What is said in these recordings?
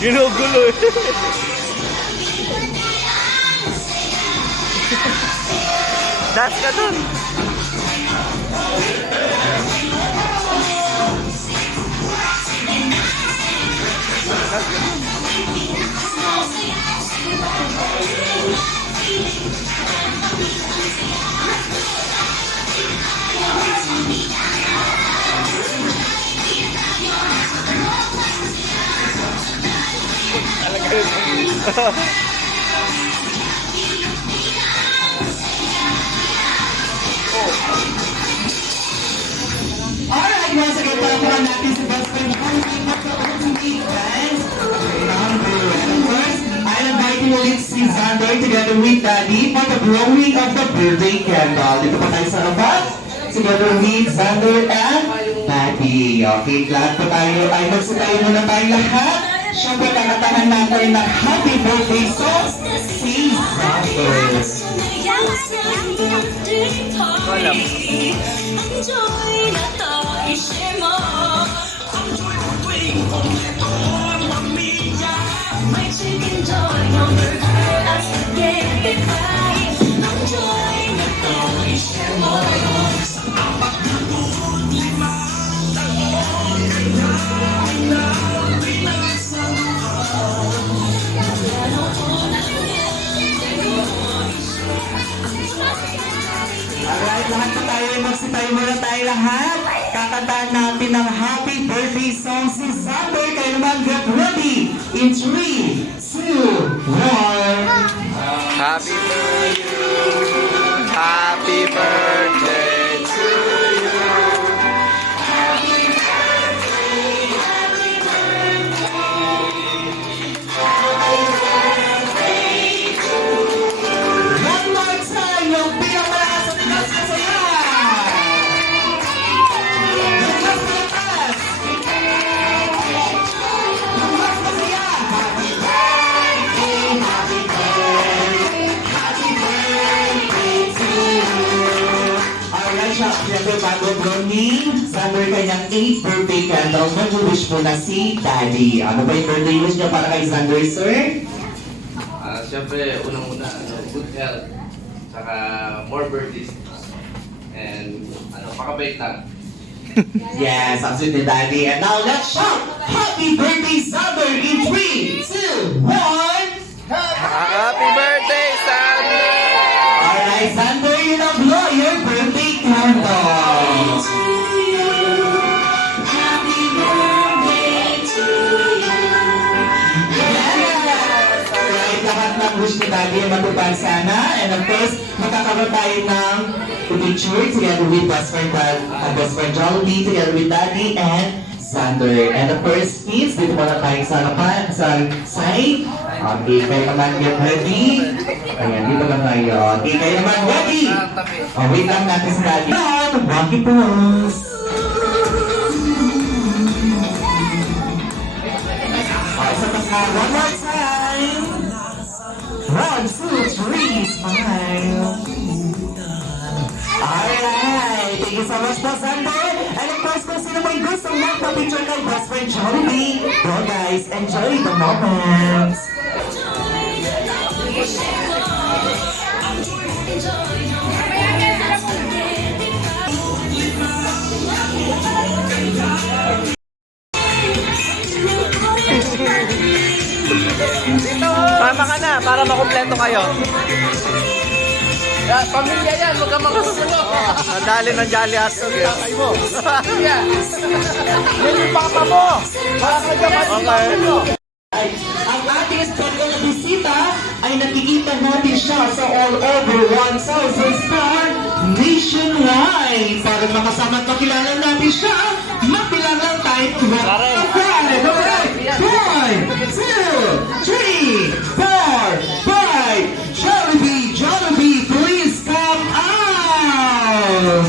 Ginugulo eh. Das ka dun. Alright, once again, palakpakan natin si best friend Hunting at sa Hunting Dance number 1. Of course, I'm inviting ulit si Xander together with Daddy for the blowing of the birthday candle. Dito pa tayo sa harapan, together with Xander and Daddy. Okay, lahat po tayo ay magsitayo muna tayo lahat. Siyempre, kakatahan natin ng happy birthday song si Xander. Alright, lahat po tayo, magsitayo muna tayo lahat. Kakantahan natin ng happy birthday song si Xander. Kayo naman, get ready in 3, 2, 1. Happy birthday. Happy birthday to you. Happy birthday, happy birthday. Happy birthday to you. One more time, yung pinamalakas sa tigas ka saya. Yung mas malakas. Yung mas masaya. Happy birthday, happy birthday, happy birthday to you. Alright, siyempre bago blowing, Xander kanyang 8th birthday candle, mag-wish po na si Daddy. Ano ba yung birthday wish niya para kay Xander, sir? Siyempre, unang-una, good health, saka more birthdays, and pakabait lang. Yes, ang sweet ni Daddy. And now, let's shout! Happy birthday, Xander! In 3, 2, 1! Happy birthday, Xander! Alright, Xander, you now blow your birthday candle. Happy birthday to you. Yes! Alright, lahat ng wish ni Daddy ay matupad sana. And of course, magkakaroon tayo ng picture together with best friend Jollibee, together with Daddy and Xander. And of course, kids, dito muna tayo sa harapan, sa side. Okay, kayo naman get ready. Ayan, dito lang tayo. Okay, kayo naman ready. Oh, wait lang natin sa Daddy. Now, Rocky pose. Okay, sa taas. One more time. 1, 2, 3, smile. Alright, thank you so much po, Xander. And of course, kung sino may gusto magpa-picture kay best friend Jollibee, go guys, enjoy the moment. Tama ka na para makumpleto kayo. Pamilya yan, huwag kang makasusunod. Ang dali ng Jolly Hot Dog eh. Ay mo. Yan yung papa mo. Para ka dyan. Okay. Ang ating special na bisita ay nakikita natin siya sa all over 1,000 star nationwide. Para makasama at makilala natin siya, mabilang lang tayo. Karen. 1, 2, 3, 4, 5. Jollibee, Jollibee, please come out.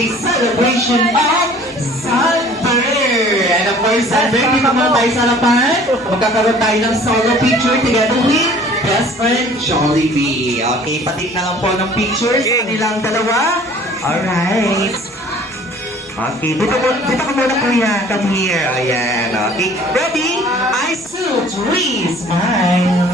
big celebration of Sunburn. And of course, Sunburn, dito muna tayo sa harapan. Magkakaroon tayo ng solo picture together with best friend Jollibee. Okay, patik na lang po ng pictures sa nilang dalawa. Alright. Okay, dito ka muna kuya. Come here. Ayan, okay. Ready? I salute, three, smile.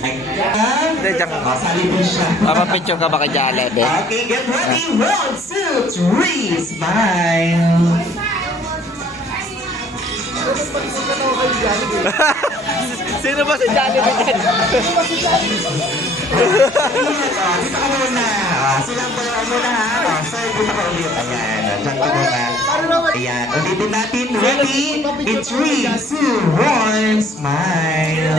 Ayan. Hindi, diyan ka. Salibin siya. Papapicture ka ba kay Jollibee? Okay, get ready. 1, 2, 3, smile. Sino ba si Jollibee dyan? Dito ka muna. Silang dalawa muna ha. Sir, dito ka ulit. Ayan, dyan ka muna. Ayan, ulitin natin. Ready? In 3, 2, 1, smile.